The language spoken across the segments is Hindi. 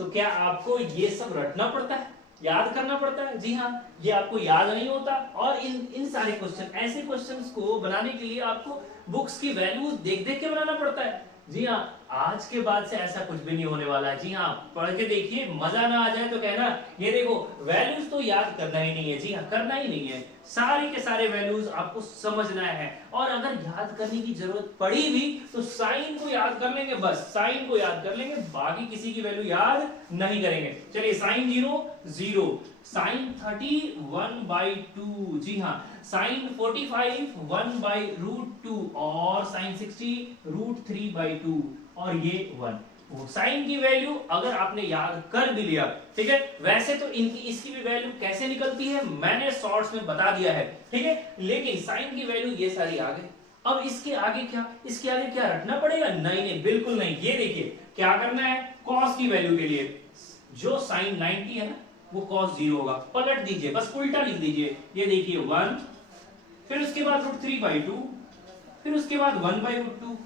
तो क्या आपको ये सब रटना पड़ता है, याद करना पड़ता है? जी हाँ, ये आपको याद नहीं होता। और इन सारे क्वेश्चन, ऐसे क्वेश्चंस को बनाने के लिए आपको बुक्स की वैल्यूज देख देख के बनाना पड़ता है। जी हाँ, आज के बाद से ऐसा कुछ भी नहीं होने वाला है। जी हाँ, पढ़ के देखिए, मजा ना आ जाए तो कहना ये देखो वैल्यूज तो याद करना ही नहीं है। जी हाँ, करना ही नहीं है, सारे के सारे वैल्यूज आपको समझना है। और अगर याद करने की जरूरत पड़ी भी तो साइन को याद कर लेंगे, बस साइन को याद कर लेंगे, बाकी किसी की वैल्यू याद नहीं करेंगे। चलिए, साइन 0 0, साइन 30 1/2, जी हाँ, साइन 45 1/√2 और साइन 60 √3/2 और ये 1। साइन की वैल्यू अगर आपने याद कर भी लिया, ठीक है, वैसे तो इनकी इसकी भी वैल्यू कैसे निकलती है मैंने शॉर्ट्स में बता दिया है, ठीक है, लेकिन साइन की वैल्यू ये सारी आ गई। अब इसके आगे क्या, इसके आगे क्या रखना पड़ेगा? नहीं नहीं, बिल्कुल नहीं। ये देखिए क्या करना है, कॉस की वैल्यू के लिए जो साइन 90 है ना वो कॉस 0 होगा, पलट दीजिए, बस उल्टा लिख दीजिए। ये देखिए 1, फिर उसके बाद √3/2, फिर उसके बाद 1/√2,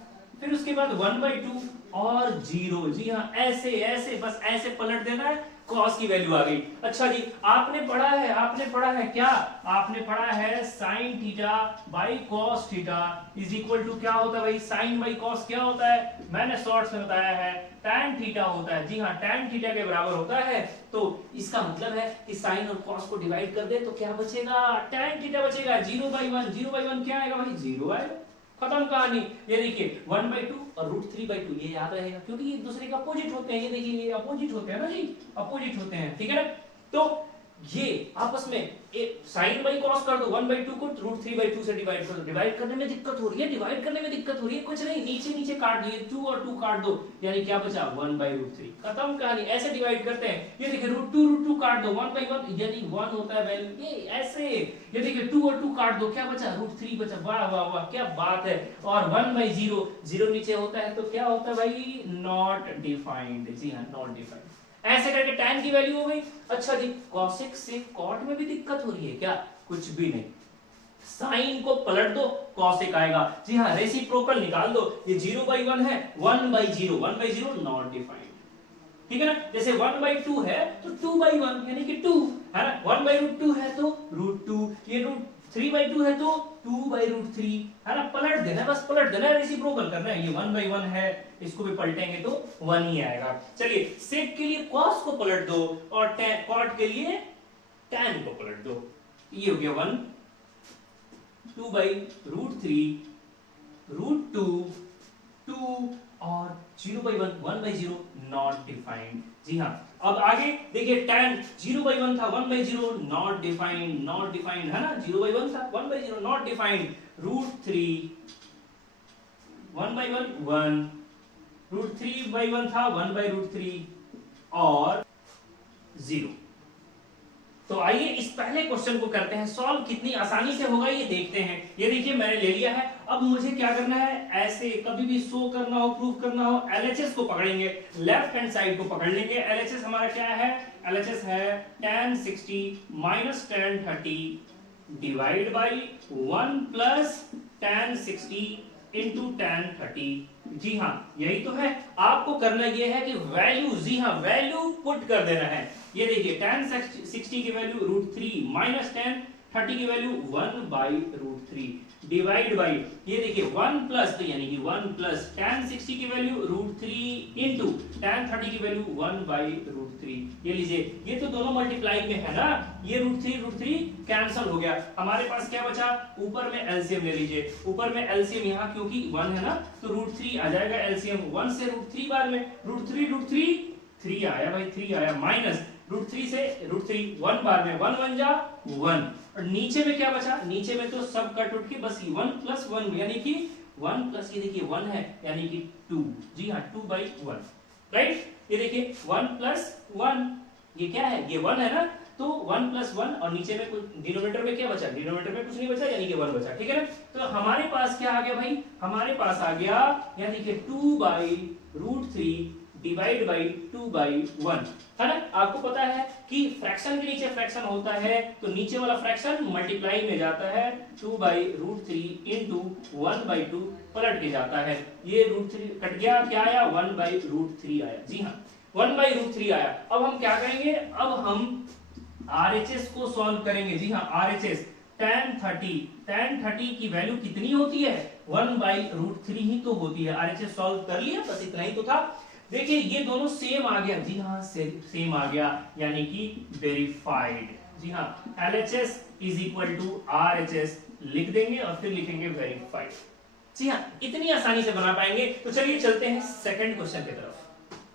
फिर उसके बाद 1/2 और 0। जी हाँ, ऐसे ऐसे बस ऐसे पलट देना है, कॉस की वैल्यू आ गई। अच्छा जी, आपने पढ़ा है क्या, आपने पढ़ा है sine theta by cos theta is equal to क्या होता है भाई, साइन बाई कॉस क्या होता है, मैंने शॉर्ट्स में बताया है tan थीटा होता है। जी हाँ, tan थीटा के बराबर होता है। तो इसका मतलब है कि साइन और कॉस को डिवाइड कर दे तो क्या बचेगा, tan थीटा बचेगा। 0/1, 0/1 क्या आएगा भाई, 0 आएगा, खत्म कहानी। ये देखिए 1/2 और √3/2 ये याद रहेगा क्योंकि ये दूसरे के अपोजिट होते हैं। ये देखिए ये अपोजिट होते हैं ना जी, अपोजिट होते हैं, ठीक है ना। तो ये आपस में साइन बाई कॉस कर दो, 1/2 को √3/2 से डिवाइड कर दो। डिवाइड करने में दिक्कत हो रही है, डिवाइड करने में दिक्कत हो रही है, कुछ नहीं, नीचे नीचे काट दिए, 2 और 2 काट दो, यानी क्या बचा 1/√3, खत्म कहानी। ऐसे डिवाइड करते हैं। ये देखिए √2 काट दो, 1/1 यानी 1 होता है वैल्यू, ये ऐसे। ये देखिए 2 और 2 काट दो, क्या बचा √3 बचा, वाह वाह वाह क्या बात है। और 1/0, 0 नीचे होता है तो क्या होता है भाई, नॉट डिफाइंड। जी हाँ, नॉट डिफाइंड। ऐसे करके tan की वैल्यू हो गई। अच्छा जी, cosec से cot में भी दिक्कत हो रही है क्या, कुछ भी नहीं, साइन को पलट दो cosec आएगा। जी हाँ, रेसिप्रोकल निकाल दो, ये 0/1 है, 1/0, 1/0 नॉट डिफाइंड, ठीक है ना। जैसे 1/2 है तो 2/1 यानी कि 2 है ना, 1/√2 है तो √2, ये √3/2 है तो 2/√3 है ना, पलट देना, बस पलट देना, रेसिप्रोकल करना है। ये 1/1 है, इसको भी पलटेंगे तो 1 ही आएगा। चलिए, सेक के लिए cos को पलट दो और cot के लिए tan को पलट दो। ये हो गया 1, 2/√3 √2 2 और 0/1 1/0 नॉट डिफाइंड। जी हाँ, अब आगे देखिए tan 0/1 था, 1/0 नॉट डिफाइंड, नॉट डिफाइंड है ना, 0/1 था, 1/0 नॉट डिफाइंड, √3 1/1 1, √3/1 था, 1/√3 और 0। तो आइए इस पहले क्वेश्चन को करते हैं सॉल्व, कितनी आसानी से होगा ये देखते हैं। ये देखिए मैंने ले लिया है, अब मुझे क्या करना है, ऐसे कभी भी शो करना हो, प्रूफ करना हो, LHS को पकड़ेंगे, लेफ्ट हैंड साइड को पकड़ लेंगे। LHS हमारा क्या है, LHS है tan 60 - tan 30 divide by 1 plus tan 60 into tan 30। जी हाँ, यही तो है, आपको करना यह है कि वैल्यू, जी हाँ, वैल्यू पुट कर देना है। ये देखिए tan 60 की वैल्यू √3 माइनस tan 30 की वैल्यू 1/√3 डिवाइड बाई, ये देखिए 1 प्लस, तो यानी कि 1 प्लस tan 60 की वैल्यू √3 इंटू tan 30 की वैल्यू 1/√3। ये लीजिए, ये तो दोनों मल्टीप्लाई में है ना, ये √3 कैंसिल हो गया, हमारे पास क्या बचा, ऊपर में एलसीएम ले लीजिए। ऊपर में एलसीएम यहाँ क्योंकि 1 है ना तो √3 आ जाएगा, एलसीएम 1 से √3 बार में, √3 3 आया भाई, 3 आया, माइनस √3 से √3 1 बार में, 1 1 जा 1, और नीचे में क्या बचा, नीचे में तो सब कट उठ के बस 1 प्लस 1 यानी कि 1 प्लस, ये देखिए 1 है यानी कि 2। जी हाँ, 2/1, राइट। ये देखिए 1 प्लस 1, ये क्या है, ये 1 है ना, तो 1 प्लस 1 और नीचे में कुछ डिनोमिनेटर में क्या बचा, डिनोमिनेटर में कुछ नहीं बचा यानी कि 1 बचा, ठीक है ना। तो हमारे पास क्या आ गया भाई, हमारे पास आ गया यानी कि 2/√3 डिवाइड बाई 2/1 है ना। आपको पता है कि फ्रैक्शन के नीचे फ्रैक्शन होता है तो नीचे वाला फ्रैक्शन मल्टीप्लाई में जाता है, 2/√3 इंटू 1/2 पलट के जाता है, ये √3 कट गया, क्या आया 1/√3 आया। जी हाँ, 1/√3 आया। अब हम क्या करेंगे, अब हम RHS को सॉल्व करेंगे। जी हाँ, RHS tan 30 की वैल्यू कितनी होती है, 1/√3 ही तो होती है। RHS सॉल्व कर लिया, बस इतना ही तो था। देखिए ये दोनों सेम आ गया। जी हाँ, सेम आ गया, यानी कि वेरीफाइड। जी हाँ, LHS is equal to RHS लिख देंगे और फिर लिखेंगे वेरीफाइड। जी हाँ, इतनी आसानी से बना पाएंगे। तो चलिए चलते हैं सेकंड क्वेश्चन की तरफ।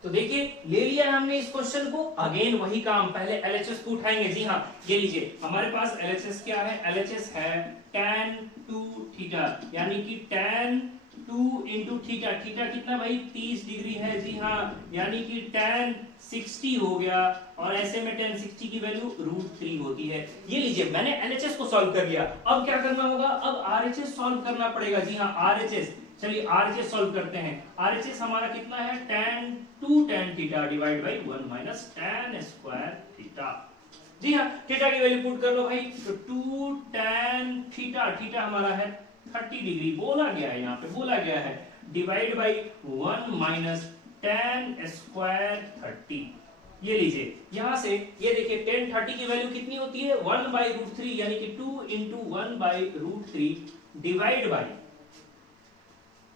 तो देखिए ले लिया है हमने इस क्वेश्चन को, अगेन वही काम, पहले LHS को उठाएंगे। जी हाँ, ये लीजिए हमारे पास LHS क्या है, LHS है tan 2 थीटा, यानी कि tan 2 इंटू थीटा, थीटा कितना भाई 30 डिग्री है। जी हाँ, यानी कि tan 60 हो गया, और ऐसे में tan 60 की वैल्यू √3 होती है। ये लीजिए मैंने LHS को सॉल्व कर लिया, अब क्या करना होगा, अब RHS सॉल्व करना पड़ेगा। जी हाँ, RHS, चलिए RHS सॉल्व करते हैं। RHS हमारा कितना है, tan 2 tan theta divide by 1 minus tan square theta. जी हाँ, थीटा की वैल्यू पुट कर लो भाई, तो 2 tan थीटा, थीटा हमारा है 30 डिग्री, बोला गया है यहाँ पे, बोला गया है, divide by 1 minus tan square 30। ये लीजिए यहां से, ये देखिए tan 30 की वैल्यू कितनी होती है, 1/√3, यानी कि 2 into 1/√3 divide by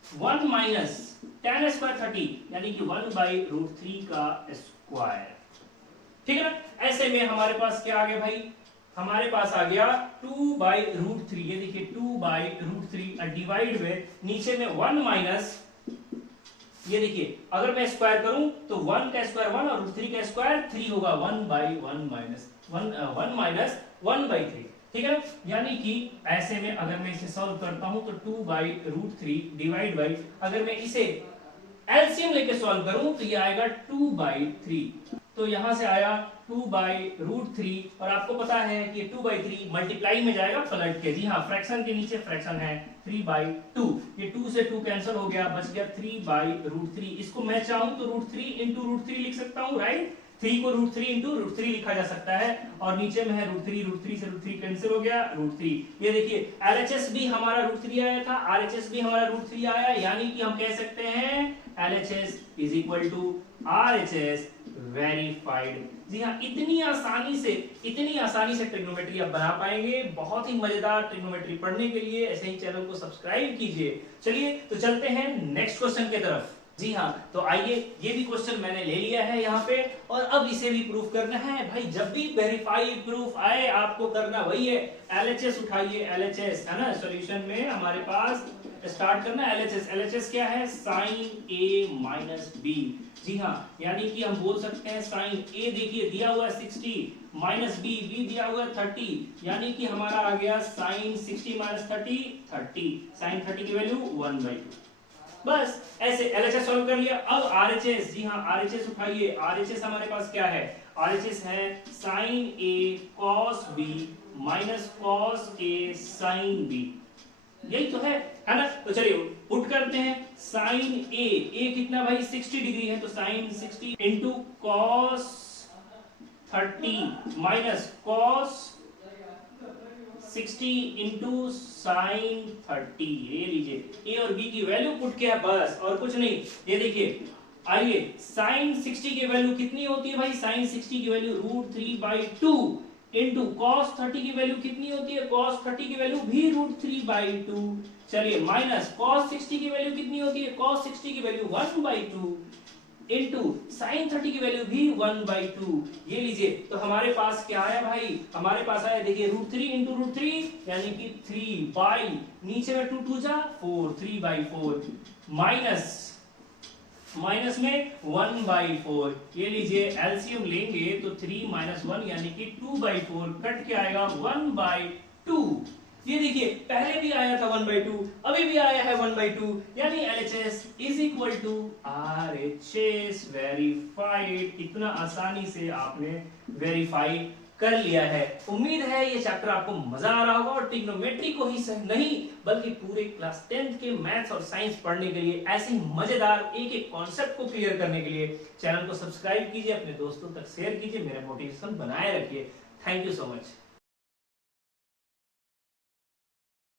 1 minus tan square 30, यानी कि 1/√3 का स्क्वायर। ठीक है ना, ऐसे में हमारे पास क्या आ गया भाई, हमारे पास आ गया 2/√3, ये देखिए 2/√3 डिवाइड में नीचे में 1 माइनस, ये देखिए अगर मैं स्क्वायर करूं तो 1 का स्क्वायर 1 और √3 का स्क्वायर 3 होगा, 1/1 माइनस 1 माइनस 1/3। ठीक है ना, यानी कि ऐसे में अगर मैं इसे सॉल्व करता हूं तो 2/√3 डिवाइड बाई, अगर मैं इसे एलसीएम लेके सॉल्व करूं तो ये आएगा 2/3। तो यहां से आया 2/√3, और आपको पता है कि 2/3 मल्टीप्लाई में जाएगा पलट के। जी हाँ, फ्रैक्शन के नीचे फ्रैक्शन है 3/2, ये 2 से 2 कैंसिल हो गया, बच गया 3/√3। इसको मैं चाहूं तो √3 इंटू √3 लिख सकता हूं, राइट, 3 को √3 इंटू √3 लिखा जा सकता है, और नीचे में है √3 से √3 कैंसिल हो गया, √3। ये देखिए LHS भी हमारा √3 आया था, RHS भी हमारा √3 आया, यानी कि हम कह सकते हैं LHS is equal to RHS verified. जी हाँ, इतनी आसानी से ट्रिग्नोमेट्री आप बना पाएंगे। बहुत ही मजेदार ट्रिग्नोमेट्री पढ़ने के लिए ऐसे ही चैनल को सब्सक्राइब कीजिए। चलिए तो चलते हैं नेक्स्ट क्वेश्चन की तरफ। जी हाँ, तो आइए, ये भी क्वेश्चन मैंने ले लिया है यहाँ पे, और अब इसे भी प्रूफ करना है। भाई जब भी वेरीफाई प्रूफ आए आपको करना वही है, LHS उठाइए, LHS है ना, सॉल्यूशन में हमारे पास स्टार्ट करना LHS। LHS क्या है, साइन A माइनस B। जी हाँ, यानी कि हम बोल सकते हैं साइन A देखिए दिया हुआ है 60 माइनस B दिया हुआ है 30, यानी कि हमारा आ गया साइन 60 माइनस 30, साइन 30 की वैल्यू 1/2। बस ऐसे LHS सॉल्व कर लिया। अब RHS, जी हाँ RHS उठाइए, RHS हमारे पास क्या है, RHS है sine A cos B minus cos A sin B, यही तो है ना। तो चलिए पुट करते हैं, साइन A कितना भाई 60 डिग्री है, तो sine 60 into cos 30 minus cos 60 into sine 30। ये लीजिए A और B की वैल्यू पुट किया बस, और कुछ नहीं। ये देखिए आइए, साइन 60 की वैल्यू कितनी होती है भाई, साइन 60 की वैल्यू √3/2 इंटू cos 30 की वैल्यू कितनी होती है, cos 30 की वैल्यू भी √3/2। चलिए माइनस cos 60 की वैल्यू कितनी होती है, cos 60 की वैल्यू 1/2 इंटू साइन 30 की वैल्यू भी 1/2। ये लीजिए, तो हमारे पास क्या आया भाई, हमारे पास आया देखिए √3 इंटू √3 यानी कि 3 नीचे में 2 2 जा 4, 3/4 माइनस में 1/4। ये लीजिए एलसीएम लेंगे तो 3 - 1 यानी कि 2/4 कट के आएगा 1/2। ये देखिए पहले भी आया था 1/2, अभी भी आया है 1/2, यानी LHS is equal to RHS verified. इतना आसानी से आपने वेरीफाई कर लिया है। उम्मीद है ये चैप्टर आपको मजा आ रहा होगा, और ट्रिग्नोमेट्री को ही नहीं बल्कि पूरे क्लास 10th के मैथ्स और साइंस पढ़ने के लिए, ऐसे ही मजेदार एक एक कॉन्सेप्ट को क्लियर करने के लिए चैनल को सब्सक्राइब कीजिए, अपने दोस्तों तक शेयर कीजिए, मेरा मोटिवेशन बनाए रखिए। Thank you so much.